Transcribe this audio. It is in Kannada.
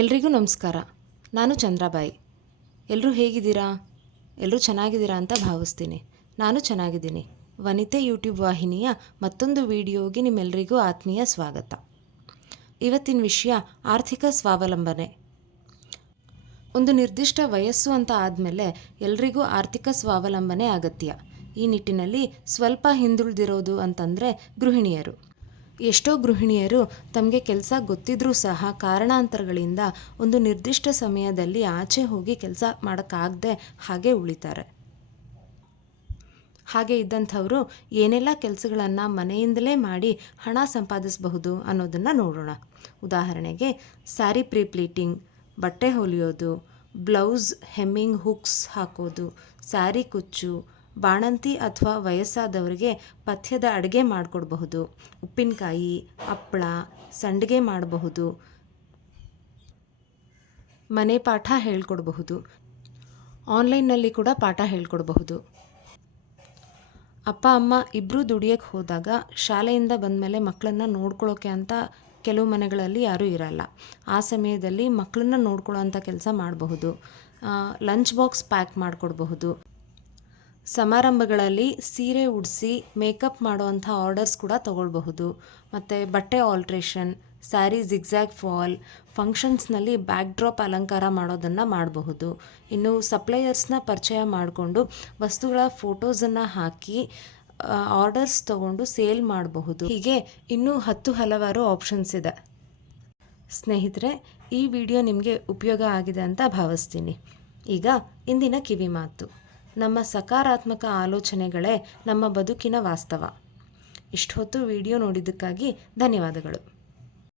ಎಲ್ರಿಗೂ ನಮಸ್ಕಾರ. ನಾನು ಚಂದ್ರಾಬಾಯಿ. ಎಲ್ಲರೂ ಹೇಗಿದ್ದೀರಾ? ಎಲ್ಲರೂ ಚೆನ್ನಾಗಿದ್ದೀರಾ ಅಂತ ಭಾವಿಸ್ತೀನಿ. ನಾನು ಚೆನ್ನಾಗಿದ್ದೀನಿ. ವನಿತೆ ಯೂಟ್ಯೂಬ್ ವಾಹಿನಿಯ ಮತ್ತೊಂದು ವಿಡಿಯೋಗೆ ನಿಮ್ಮೆಲ್ಲರಿಗೂ ಆತ್ಮೀಯ ಸ್ವಾಗತ. ಇವತ್ತಿನ ವಿಷಯ ಆರ್ಥಿಕ ಸ್ವಾವಲಂಬನೆ. ಒಂದು ನಿರ್ದಿಷ್ಟ ವಯಸ್ಸು ಅಂತ ಆದಮೇಲೆ ಎಲ್ರಿಗೂ ಆರ್ಥಿಕ ಸ್ವಾವಲಂಬನೆ ಅಗತ್ಯ. ಈ ನಿಟ್ಟಿನಲ್ಲಿ ಸ್ವಲ್ಪ ಹಿಂದುಳಿದಿರೋದು ಅಂತಂದರೆ ಗೃಹಿಣಿಯರು. ಎಷ್ಟೋ ಗೃಹಿಣಿಯರು ತಮಗೆ ಕೆಲಸ ಗೊತ್ತಿದ್ರೂ ಸಹ ಕಾರಣಾಂತರಗಳಿಂದ ಒಂದು ನಿರ್ದಿಷ್ಟ ಸಮಯದಲ್ಲಿ ಆಚೆ ಹೋಗಿ ಕೆಲಸ ಮಾಡೋಕ್ಕಾಗದೆ ಹಾಗೆ ಉಳಿತಾರೆ. ಹಾಗೆ ಇದ್ದಂಥವರು ಏನೆಲ್ಲ ಕೆಲಸಗಳನ್ನು ಮನೆಯಿಂದಲೇ ಮಾಡಿ ಹಣ ಸಂಪಾದಿಸಬಹುದು ಅನ್ನೋದನ್ನು ನೋಡೋಣ. ಉದಾಹರಣೆಗೆ ಸ್ಯಾರಿ ಪ್ರೀಪ್ಲೀಟಿಂಗ್, ಬಟ್ಟೆ ಹೊಲಿಯೋದು, ಬ್ಲೌಸ್, ಹೆಮ್ಮಿಂಗ್ ಹುಕ್ಸ್ ಹಾಕೋದು, ಸ್ಯಾರಿ ಕುಚ್ಚು ಬಾಣಂತಿ ಅಥವಾ ವಯಸ್ಸಾದವರಿಗೆ ಪಥ್ಯದ ಅಡುಗೆ ಮಾಡಿಕೊಡಬಹುದು. ಉಪ್ಪಿನಕಾಯಿ, ಹಪ್ಪಳ, ಸಂಡಿಗೆ ಮಾಡಬಹುದು. ಮನೆ ಪಾಠ ಹೇಳ್ಕೊಡ್ಬಹುದು. ಆನ್ಲೈನ್ನಲ್ಲಿ ಕೂಡ ಪಾಠ ಹೇಳ್ಕೊಡಬಹುದು. ಅಪ್ಪ, ಅಮ್ಮ ಇಬ್ಬರೂ ದುಡಿಯೋಕ್ಕೆ ಹೋದಾಗ ಶಾಲೆಯಿಂದ ಬಂದಮೇಲೆ ಮಕ್ಕಳನ್ನ ನೋಡ್ಕೊಳ್ಳೋಕೆ ಅಂತ ಕೆಲವು ಮನೆಗಳಲ್ಲಿ ಯಾರೂ ಇರಲ್ಲ. ಆ ಸಮಯದಲ್ಲಿ ಮಕ್ಕಳನ್ನ ನೋಡ್ಕೊಳ್ಳೋ ಕೆಲಸ ಮಾಡಬಹುದು. ಲಂಚ್ ಬಾಕ್ಸ್ ಪ್ಯಾಕ್ ಮಾಡಿಕೊಡ್ಬಹುದು. ಸಮಾರಂಭಗಳಲ್ಲಿ ಸೀರೆ ಉಡಿಸಿ, ಮೇಕಪ್ ಮಾಡುವಂಥ ಆರ್ಡರ್ಸ್ ಕೂಡ ತಗೊಳ್ಬಹುದು. ಮತ್ತು ಬಟ್ಟೆ ಆಲ್ಟ್ರೇಷನ್, ಸ್ಯಾರಿ ಜಿಗ್ಜ್ಯಾಗ್ ಫಾಲ್, ಫಂಕ್ಷನ್ಸ್ನಲ್ಲಿ ಬ್ಯಾಕ್ ಡ್ರಾಪ್ ಅಲಂಕಾರ ಮಾಡೋದನ್ನು ಮಾಡಬಹುದು. ಇನ್ನು ಸಪ್ಲೈಯರ್ಸ್ನ ಪರಿಚಯ ಮಾಡಿಕೊಂಡು ವಸ್ತುಗಳ ಫೋಟೋಸನ್ನು ಹಾಕಿ ಆರ್ಡರ್ಸ್ ತಗೊಂಡು ಸೇಲ್ ಮಾಡಬಹುದು. ಹೀಗೆ ಇನ್ನೂ ಹತ್ತು ಹಲವಾರು ಆಪ್ಷನ್ಸ್ ಇದೆ. ಸ್ನೇಹಿತರೆ, ಈ ವಿಡಿಯೋ ನಿಮಗೆ ಉಪಯೋಗ ಆಗಿದೆ ಅಂತ ಭಾವಿಸ್ತೀನಿ. ಈಗ ಇಂದಿನ ಕಿವಿ ಮಾತು. ನಮ್ಮ ಸಕಾರಾತ್ಮಕ ಆಲೋಚನೆಗಳೇ ನಮ್ಮ ಬದುಕಿನ ವಾಸ್ತವ. ಇಷ್ಟೊತ್ತು ವಿಡಿಯೋ ನೋಡಿದ್ದಕ್ಕಾಗಿ ಧನ್ಯವಾದಗಳು.